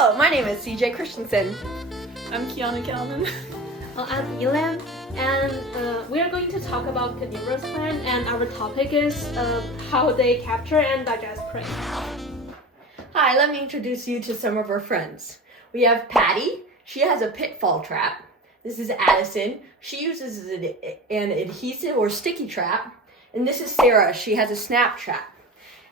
Hello, my name is CJ Christensen. I'm Kiana Kalman. I'm Elan, and we are going to talk about carnivorous plant, and our topic is how they capture and digest prey. Hi, let me introduce you to some of our friends. We have Patty. She has a pitfall trap. This is Addison. She uses an adhesive or sticky trap. And this is Sarah. She has a snap trap.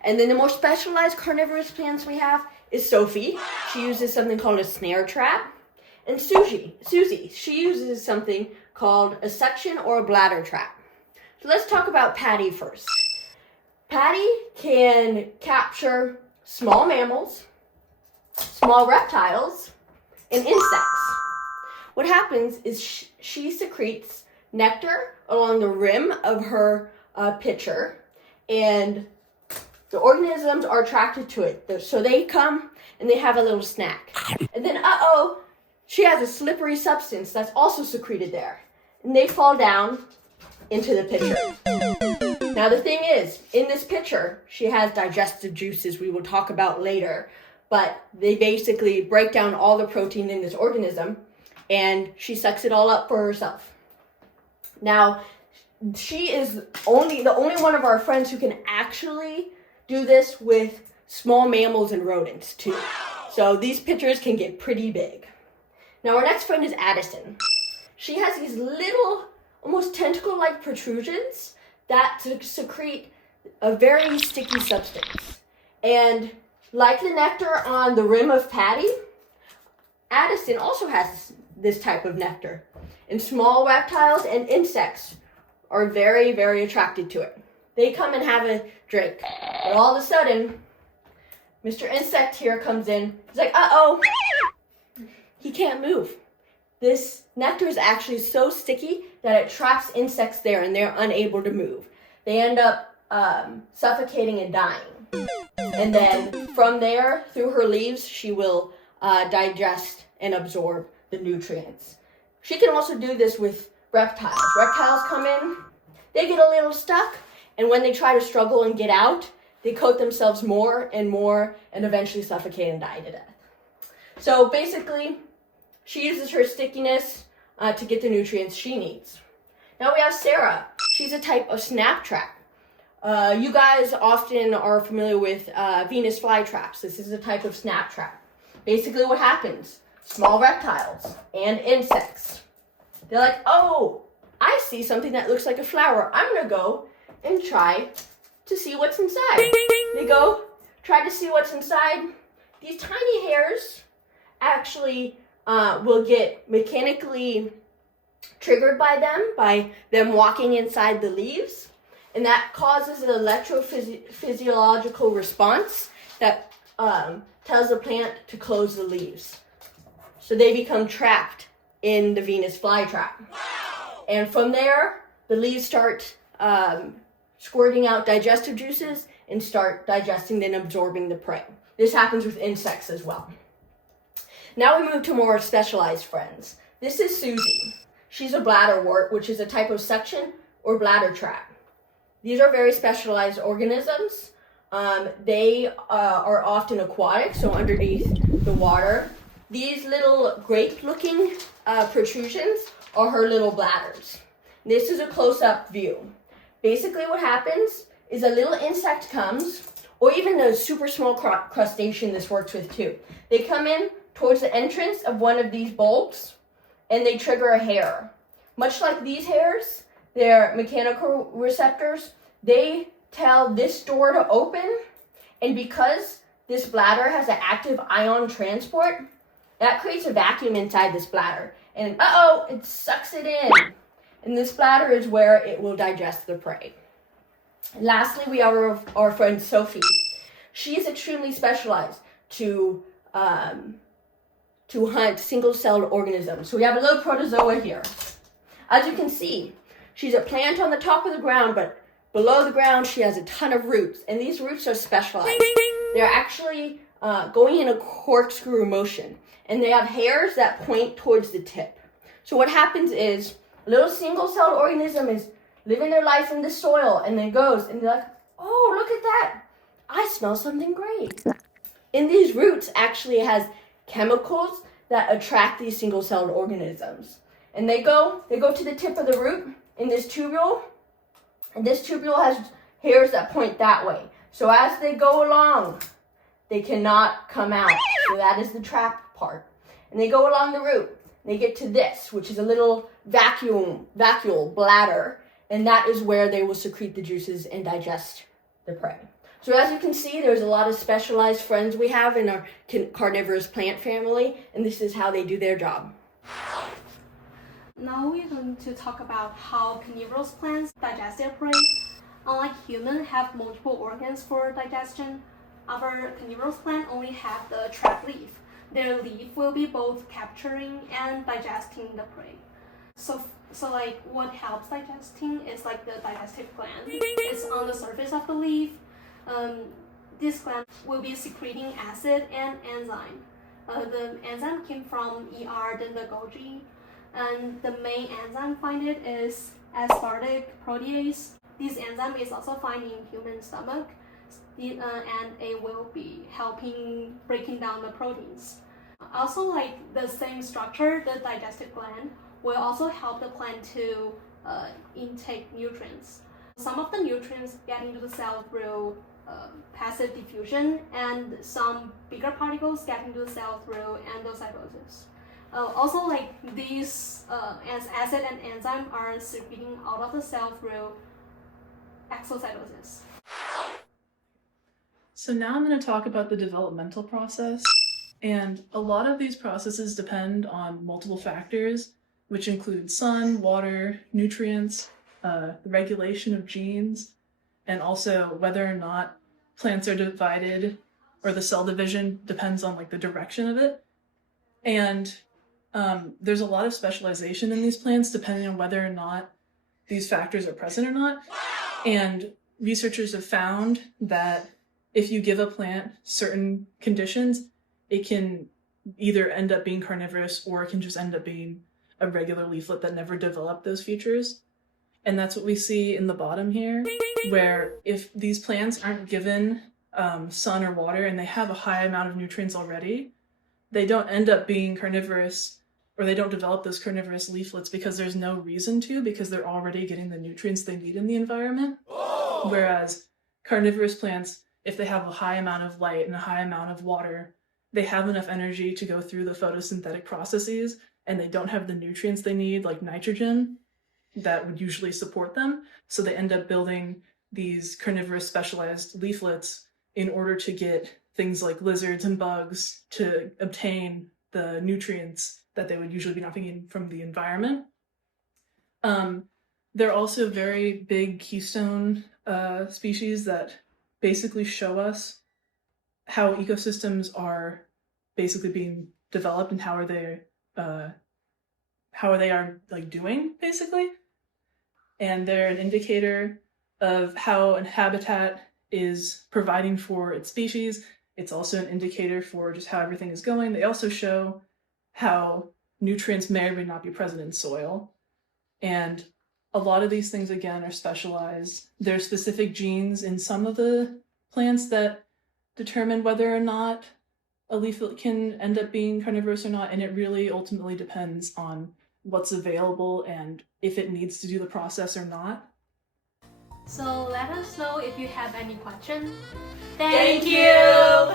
And then the more specialized carnivorous plants we have is Sophie. She uses something called a snare trap. And Susie, she uses something called a suction or a bladder trap. So let's talk about Patty first. Patty can capture small mammals, small reptiles, and insects. What happens is she secretes nectar along the rim of her pitcher, and the organisms are attracted to it. So they come and they have a little snack. And then, she has a slippery substance that's also secreted there. And they fall down into the pitcher. Now the thing is, in this pitcher, she has digestive juices we will talk about later. But they basically break down all the protein in this organism, and she sucks it all up for herself. Now, she is the only one of our friends who can actually do this with small mammals and rodents too. So these pitchers can get pretty big. Now our next friend is Addison. She has these little, almost tentacle-like protrusions that secrete a very sticky substance. And like the nectar on the rim of Patty, Addison also has this type of nectar. And small reptiles and insects are very, very attracted to it. They come and have a drink. But all of a sudden, Mr. Insect here comes in. He's like, he can't move. This nectar is actually so sticky that it traps insects there and they're unable to move. They end up suffocating and dying. And then from there, through her leaves, she will digest and absorb the nutrients. She can also do this with reptiles. Reptiles come in, they get a little stuck, and when they try to struggle and get out, they coat themselves more, and eventually suffocate and die to death. So basically, she uses her stickiness to get the nutrients she needs. Now we have Sarah. She's a type of snap trap. You guys often are familiar with Venus flytraps. This is a type of snap trap. Basically what happens, small reptiles and insects, they're like, I see something that looks like a flower. I'm going to go and try to see what's inside. They go, try to see what's inside. These tiny hairs actually will get mechanically triggered by them walking inside the leaves. And that causes an electrophysiological response that tells the plant to close the leaves. So they become trapped in the Venus flytrap. And from there, the leaves start squirting out digestive juices and start digesting and absorbing the prey. This happens with insects as well. Now we move to more specialized friends. This is Susie. She's a bladderwort, which is a type of suction or bladder trap. These are very specialized organisms. They are often aquatic, so underneath the water. These little grape-looking protrusions are her little bladders. This is a close-up view. Basically what happens is a little insect comes, or even a super small crustacean this works with too. They come in towards the entrance of one of these bulbs, and they trigger a hair. Much like these hairs, they're mechanical receptors. They tell this door to open, and because this bladder has an active ion transport, that creates a vacuum inside this bladder. And it sucks it in. And this bladder is where it will digest the prey. Lastly, we have our friend Sophie. She is extremely specialized to hunt single-celled organisms. So we have a little protozoa here. As you can see, she's a plant on the top of the ground, but below the ground she has a ton of roots. And these roots are specialized. They're actually going in a corkscrew motion. And they have hairs that point towards the tip. So what happens is, a little single-celled organism is living their life in the soil, and then goes, and they're like, look at that. I smell something great. And these roots actually has chemicals that attract these single-celled organisms. And they go to the tip of the root in this tubule, and this tubule has hairs that point that way. So as they go along, they cannot come out. So that is the trap part. And they go along the root. They get to this, which is a little vacuole bladder, and that is where they will secrete the juices and digest the prey. So as you can see, there's a lot of specialized friends we have in our carnivorous plant family, and this is how they do their job. Now we're going to talk about how carnivorous plants digest their prey. Unlike humans have multiple organs for digestion, our carnivorous plant only have the trap leaf. Their leaf will be both capturing and digesting the prey. So like what helps digesting is like the digestive gland. It's on the surface of the leaf. This gland will be secreting acid and enzyme. The enzyme came from then the Golgi, and the main enzyme find it is aspartic protease. This enzyme is also found in human stomach, and it will be helping breaking down the proteins. Also, like the same structure, the digestive gland will also help the plant to intake nutrients. Some of the nutrients get into the cell through passive diffusion, and some bigger particles get into the cell through endocytosis. Also, like these as acid and enzyme are secreting out of the cell through exocytosis. So now I'm going to talk about the developmental process. And a lot of these processes depend on multiple factors, which include sun, water, nutrients, the regulation of genes, and also whether or not plants are divided, or the cell division depends on like the direction of it. And there's a lot of specialization in these plants depending on whether or not these factors are present or not. And researchers have found that if you give a plant certain conditions, it can either end up being carnivorous or it can just end up being a regular leaflet that never developed those features. And that's what we see in the bottom here, where if these plants aren't given sun or water and they have a high amount of nutrients already, they don't end up being carnivorous, or they don't develop those carnivorous leaflets because there's no reason to, because they're already getting the nutrients they need in the environment. Whereas carnivorous plants, if they have a high amount of light and a high amount of water, they have enough energy to go through the photosynthetic processes, and they don't have the nutrients they need, like nitrogen, that would usually support them. So they end up building these carnivorous specialized leaflets in order to get things like lizards and bugs to obtain the nutrients that they would usually be not getting from the environment. They're also very big keystone species that basically show us how ecosystems are basically being developed and how they are like doing, basically. And they're an indicator of how a habitat is providing for its species. It's also an indicator for just how everything is going. They also show how nutrients may or may not be present in soil. And a lot of these things, again, are specialized. There's specific genes in some of the plants that determine whether or not a leaflet can end up being carnivorous or not, and it really ultimately depends on what's available and if it needs to do the process or not. So let us know if you have any questions. Thank you!